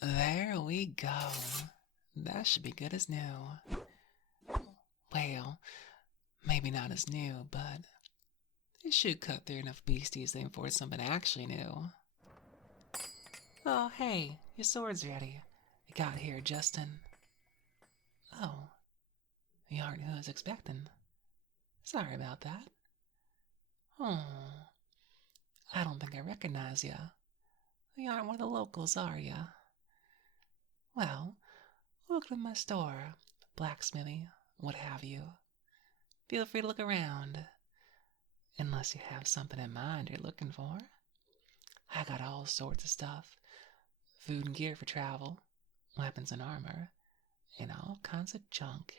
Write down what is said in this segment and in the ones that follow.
There we go. That should be good as new. Well, maybe not as new, but it should cut through enough beasties to afford something actually new. Oh, hey, your sword's ready. You got here, Justin. Oh, you aren't who I was expecting. Sorry about that. Oh, I don't think I recognize ya. You aren't one of the locals, are ya? Well, welcome to my store, blacksmithy, what have you. Feel free to look around. Unless you have something in mind you're looking for. I got all sorts of stuff. Food and gear for travel, weapons and armor, and all kinds of junk.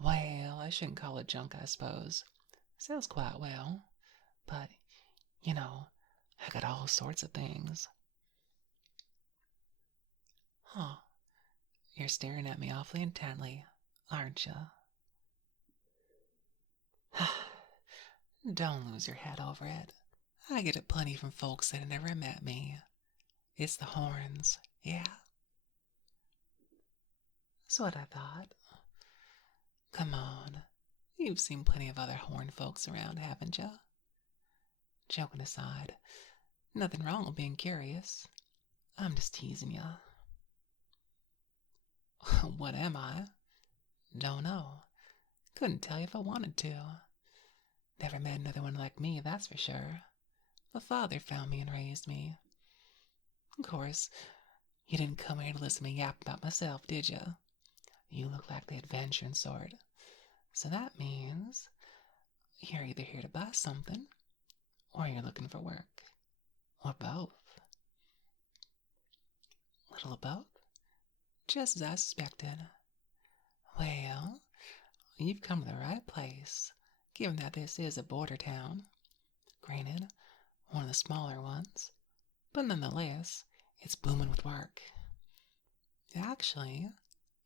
Well, I shouldn't call it junk, I suppose. Sells quite well. But, I got all sorts of things. Huh. You're staring at me awfully intently, aren't you? Don't lose your head over it. I get it plenty from folks that have never met me. It's the horns, yeah? That's what I thought. Come on. You've seen plenty of other horn folks around, haven't you? Joking aside, nothing wrong with being curious. I'm just teasing you. What am I? Don't know. Couldn't tell you if I wanted to. Never met another one like me, that's for sure. My father found me and raised me. Of course, you didn't come here to listen to me yap about myself, did you? You look like the adventuring sort. So that means you're either here to buy something, or you're looking for work. Or both. Little of both? Just as I suspected. Well, you've come to the right place, given that this is a border town. Granted, one of the smaller ones, but nonetheless, it's booming with work. Actually,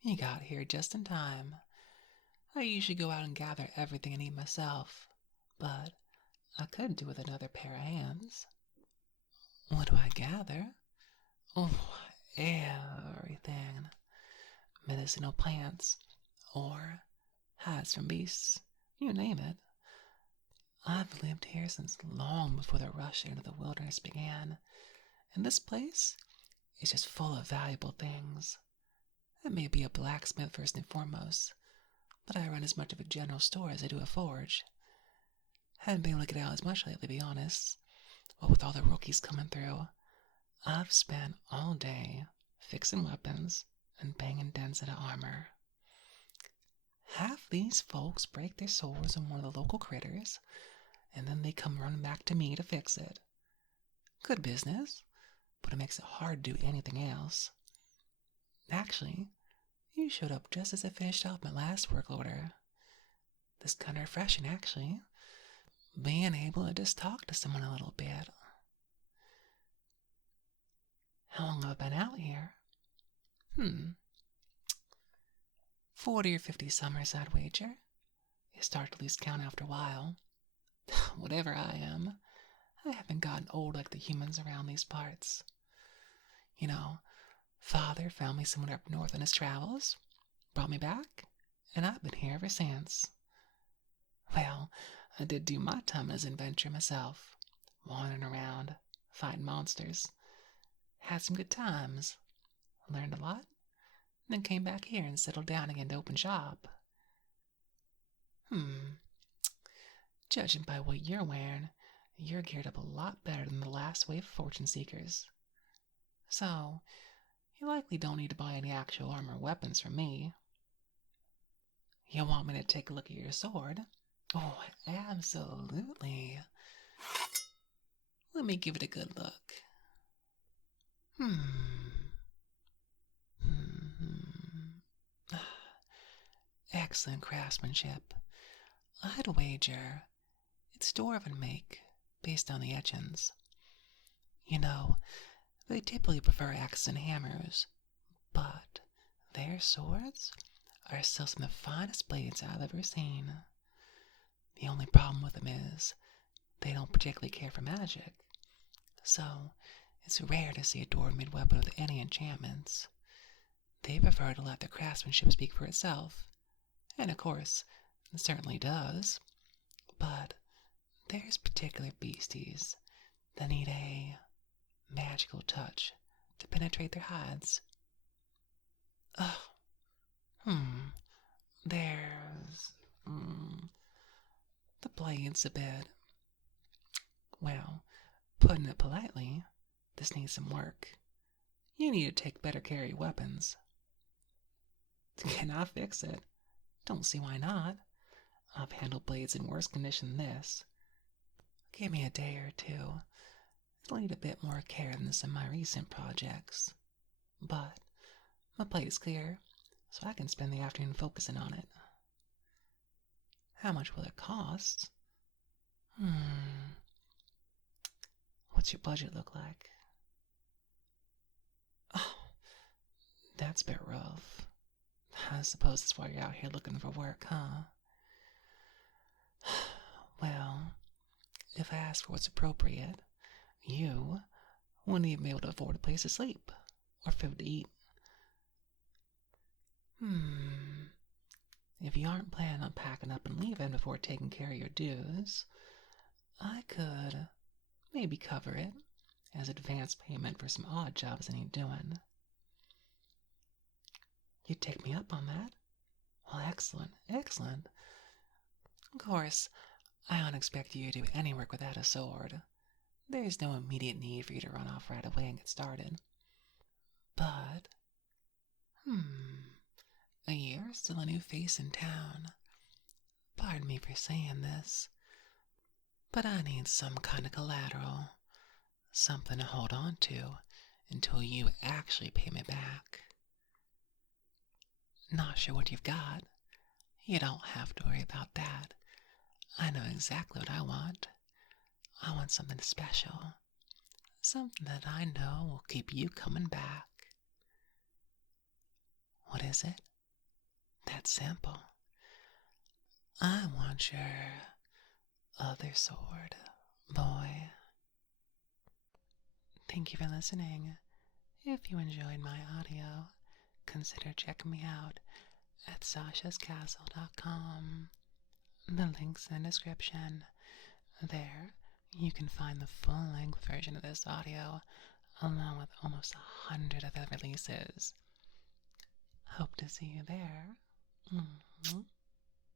you got here just in time. I usually go out and gather everything I need myself, but I could do with another pair of hands. What do I gather? Oh, everything. Medicinal plants, or hides from beasts, you name it. I've lived here since long before the rush into the wilderness began, and this place is just full of valuable things. I may be a blacksmith first and foremost, but I run as much of a general store as I do a forge. Haven't been able to get out as much lately, to be honest. What with all the rookies coming through, I've spent all day fixing weapons and banging dents into armor. Half these folks break their swords on one of the local critters, and then they come running back to me to fix it. Good business, but it makes it hard to do anything else. Actually, you showed up just as I finished off my last work order. This kind of refreshing, actually. Being able to just talk to someone a little bit. How long have I been out here? 40 or 50 summers, I'd wager. You start to lose count after a while. Whatever I am, I haven't gotten old like the humans around these parts. Father found me somewhere up north in his travels, brought me back, and I've been here ever since. Well, I did do my time as an adventurer myself, wandering around, fighting monsters. Had some good times, learned a lot, then came back here and settled down again to open shop. Judging by what you're wearing, you're geared up a lot better than the last wave of fortune seekers. So, you likely don't need to buy any actual armor or weapons from me. You want me to take a look at your sword? Oh, absolutely. Let me give it a good look. Excellent craftsmanship. I'd wager it's dwarven make, based on the etchings. They typically prefer axes and hammers, but their swords are still some of the finest blades I've ever seen. The only problem with them is they don't particularly care for magic. So, It's rare to see a dwarf made weapon with any enchantments. They prefer to let their craftsmanship speak for itself. And of course, it certainly does. But there's particular beasties that need a magical touch to penetrate their hides. Oh, there's, the blades a bit. Well, putting it politely, this needs some work. You need to take better care of your weapons. Can I fix it? Don't see why not. I've handled blades in worse condition than this. Give me a day or two. It'll need a bit more care than some of my recent projects. But my plate is clear, so I can spend the afternoon focusing on it. How much will it cost? What's your budget look like? Oh, that's a bit rough. I suppose that's why you're out here looking for work, huh? Well, if I ask for what's appropriate, you wouldn't even be able to afford a place to sleep or food to eat. If you aren't planning on packing up and leaving before taking care of your dues, I could maybe cover it as advance payment for some odd jobs I need doing. You'd take me up on that? Well, excellent, excellent. Of course, I don't expect you to do any work without a sword. There's no immediate need for you to run off right away and get started. But, you're still a new face in town. Pardon me for saying this, but I need some kind of collateral. Something to hold on to until you actually pay me back. Not sure what you've got? You don't have to worry about that. I know exactly what I want. I want something special. Something that I know will keep you coming back. What is it? That's simple. I want your other sword, boy. Thank you for listening. If you enjoyed my audio, consider checking me out at sashascastle.com. The link's in the description. There, you can find the full-length version of this audio, along with almost 100 other releases. Hope to see you there.